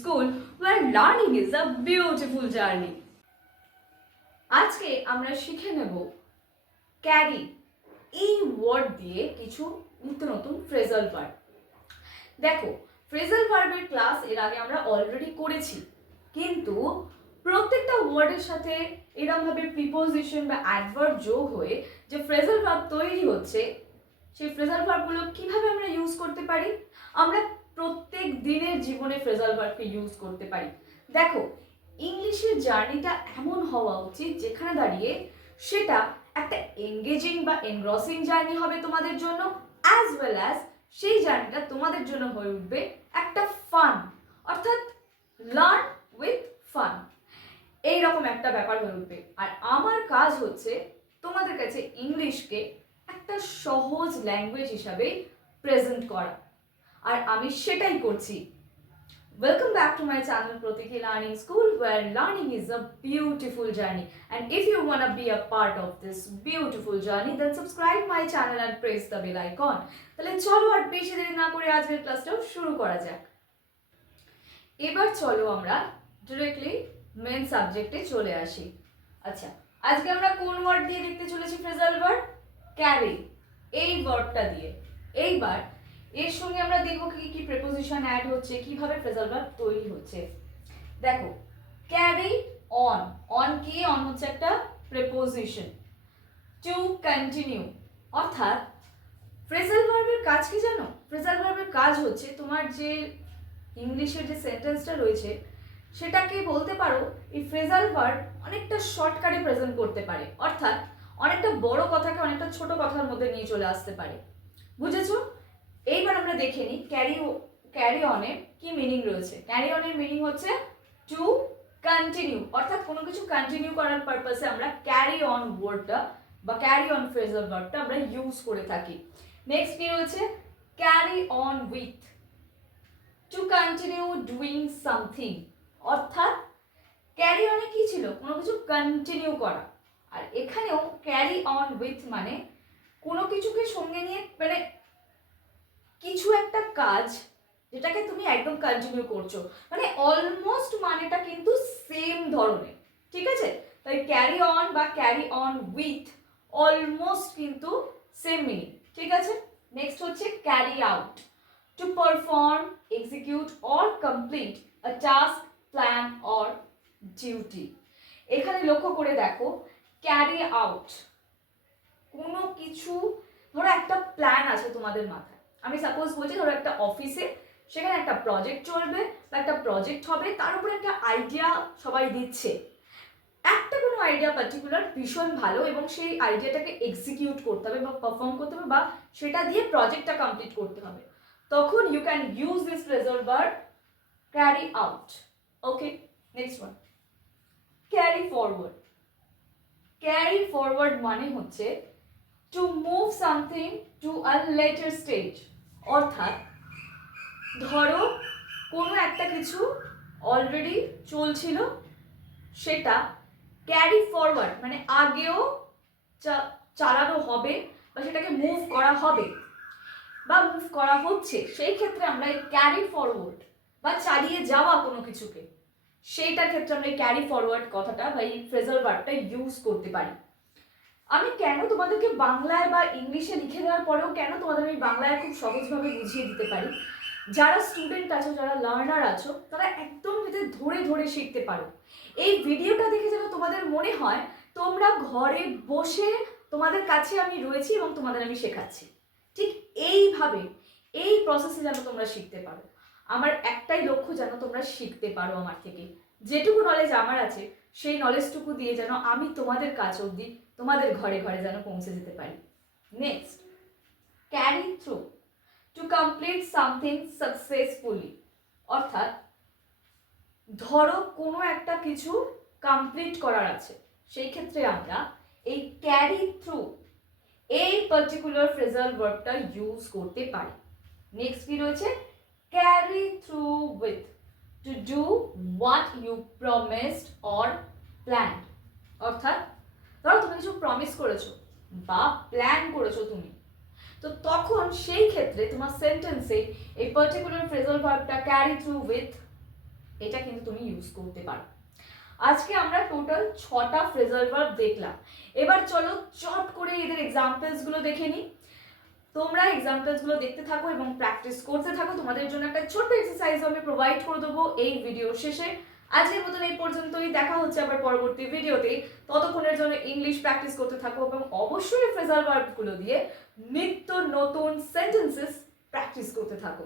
school where learning is a beautiful journey. আজকে আমরা শিখে নেব ক্যারি এই ওয়ার্ড দিয়ে কিছু নিত্য নতুন ফ্রেজাল ভার্ব। দেখো, ফ্রেজাল ভার্বের ক্লাস এর আগে আমরা অলরেডি করেছি, কিন্তু প্রত্যেকটা ওয়ার্ডের সাথে এরকমভাবে প্রিপোজিশন বা অ্যাডভার্ব যোগ হয়ে যে ফ্রেজাল ভার্ব তৈরি হচ্ছে, সেই ফ্রেজাল ভার্বগুলো কিভাবে আমরা ইউজ করতে পারি, আমরা প্রত্যেক দিনের জীবনে ফ্রেজাল ভার্বকে ইউজ করতে পারি। দেখো, ইংলিশের জার্নিটা এমন হওয়া উচিত যেখানে দাঁড়িয়ে সেটা একটা এঙ্গেজিং বা এনগ্রসিং জার্নি হবে তোমাদের জন্য, অ্যাজ ওয়েল অ্যাজ সেই জার্নিটা তোমাদের জন্য হয়ে উঠবে একটা ফান, অর্থাৎ লার্ন উইথ ফান, এইরকম একটা ব্যাপার হয়ে উঠবে। আর আমার কাজ হচ্ছে তোমাদের কাছে ইংলিশকে একটা সহজ ল্যাঙ্গুয়েজ হিসাবে প্রেজেন্ট করা, আর আমি সেটাই করছি। Welcome back to my channel Pratiki Learning School, where learning is a beautiful journey. And if you want to be a part of this beautiful journey, then subscribe my channel and press the bell icon. তাহলে চলো আর বেশি দেরি না করে আজকের ক্লাসটাও শুরু করা যাক। এবার চলো আমরা ডিরেক্টলি মেন সাবজেক্টে চলে আসি। আচ্ছা, আজকে আমরা কোন ওয়ার্ড দিয়ে দেখতে চলেছি ফ্রেজাল ভার্ব? ক্যারি, এই ওয়ার্ডটা দিয়ে। এইবার এর সঙ্গে আমরা দেখব কি কি প্রিপোজিশন অ্যাড হচ্ছে, কিভাবে ফ্রেজাল ভার্ব তৈরি হচ্ছে। দেখো, ক্যারি অন, অন কি? অন হচ্ছে একটা প্রিপোজিশন। টু কন্টিনিউ, অর্থাৎ ফ্রেজাল ভার্বের কাজ কি জানো? ফ্রেজাল ভার্বের কাজ হচ্ছে তোমার যে ইংলিশের যে সেন্টেন্সটা রয়েছে সেটাকে বলতে পারো এই ফ্রেজাল ভার্ব অনেকটা শর্টকাটে প্রেজেন্ট করতে পারে, অর্থাৎ অনেকটা বড় কথাকে অনেকটা ছোট কথার মধ্যে নিয়ে চলে আসতে পারে। বুঝেছো? এইবার আমরা দেখে নিই ক্যারি অনের কি মিনিং রয়েছে। ক্যারি অনের মিনিং হচ্ছে টু কন্টিনিউ, অর্থাৎ কোনো কিছু কন্টিনিউ করার পারপাসে আমরা ক্যারি অন ওয়ার্ডটা বা ক্যারি অন ফ্রেজাল ভার্বটা আমরা ইউজ করে থাকি। নেক্সট কি রয়েছে? Carry on with, to continue doing something, অর্থাৎ ক্যারি অনে কি ছিল? কোনো কিছু কন্টিনিউ করা। আর এখানেও ক্যারি অন উইথ মানে কোনো কিছুকে সঙ্গে নিয়ে, মানে কিছু একটা কাজ যেটাকে তুমি একদম কন্টিনিউ করছো, মানে অলমোস্ট মানেটা কিন্তু সেম ধরনের, ঠিক আছে? তাই ক্যারি অন বা ক্যারি অন উইথ অলমোস্ট কিন্তু সেম মিনিং, ঠিক আছে? নেক্সট হচ্ছে carry out, to perform, execute or complete a task, plan or duty. এখানে লক্ষ্য করে দেখো, ক্যারি আউট কোনো কিছু, ধরো একটা প্ল্যান আছে তোমাদের মাথায়, আমি সাপোজ বলছি ধরো একটা অফিসে সেখানে একটা প্রজেক্ট চলবে বা একটা প্রজেক্ট হবে, তার উপরে একটা আইডিয়া সবাই দিচ্ছে, একটা কোনো আইডিয়া পার্টিকুলার ভীষণ ভালো এবং সেই আইডিয়াটাকে এক্সিকিউট করতে হবে বা পারফর্ম করতে হবে বা সেটা দিয়ে প্রজেক্টটা কমপ্লিট করতে হবে, তখন you can use this phrasal verb carry out. Okay, next one carry forward. Carry forward মানে হচ্ছে to move something to a later stage, অর্থাৎ ধরো কোনো একটা কিছু অলরেডি চলছিল, সেটা ক্যারি ফরওয়ার্ড মানে আগেও চালানো হবে বা সেটাকে মুভ করা হবে বা মুভ করা হচ্ছে, সেই ক্ষেত্রে আমরা এই ক্যারি ফরওয়ার্ড বা চালিয়ে যাওয়া কোনো কিছুকে, সেইটার ক্ষেত্রে আমরা এই ক্যারি ফরওয়ার্ড কথাটা বা এই ফ্রেজাল ভার্বটা ইউজ করতে পারি। আমি কেন তোমাদেরকে বাংলায় বা ইংলিশে লিখে দেওয়ার পরেও কেন তোমাদের আমি বাংলায় খুব সহজভাবে বুঝিয়ে দিতে পারি, যারা স্টুডেন্ট আছো, যারা লার্নার আছো, তারা একদম যাতে ধরে ধরে শিখতে পারো। এই ভিডিওটা দেখে যেন তোমাদের মনে হয় তোমরা ঘরে বসে তোমাদের কাছে আমি রয়েছি এবং তোমাদের আমি শেখাচ্ছি, ঠিক এইভাবে এই প্রসেসে যেন তোমরা শিখতে পারো। আমার একটাই লক্ষ্য, যেন তোমরা শিখতে পারো আমার থেকে, যেটুকু নলেজ আমার আছে সেই নলেজটুকু দিয়ে যেন আমি তোমাদের কাছ অবধি, তোমাদের ঘরে ঘরে যেন পৌঁছে যেতে পারি। Next carry through, to complete something successfully, অর্থাৎ ধরো কোনো একটা কিছু কমপ্লিট করার আছে, সেই ক্ষেত্রে আমরা এই ক্যারি থ্রু এই পার্টিকুলার ফ্রেজাল ভার্বটা ইউজ করতে পারি। নেক্সট কি রয়েছে? Carry through with, to do what you promised or planned, অর্থাৎ ধরো তুমি কিছু প্রমিস করেছো বা প্ল্যান করেছো তুমি, তো তখন সেই ক্ষেত্রে তোমার সেন্টেন্সে এই পার্টিকুলার ফ্রেজাল ভার্বটা ক্যারি থ্রু উইথ এটা কিন্তু তুমি ইউজ করতে পারো। আজকে আমরা টোটাল 6টা ফ্রেজাল ভার্ব দেখলাম। এবার চলো চট করে এদের এক্সাম্পলস গুলো দেখে নিই। তোমরা এক্সাম্পলস গুলো দেখতে থাকো এবং প্র্যাকটিস করতে থাকো। তোমাদের জন্য একটা ছোট্ট এক্সারসাইজ আমি প্রোভাইড করে দেবো এই ভিডিও শেষে। আজকের মতন এই পর্যন্তই, দেখা হচ্ছে আবার পরবর্তী ভিডিওতে। ততক্ষণের জন্য ইংলিশ প্র্যাকটিস করতে থাকো এবং অবশ্যই ফ্রেজাল ভার্ব গুলো দিয়ে নিত্য নতুন সেন্টেন্সেস প্র্যাকটিস করতে থাকো।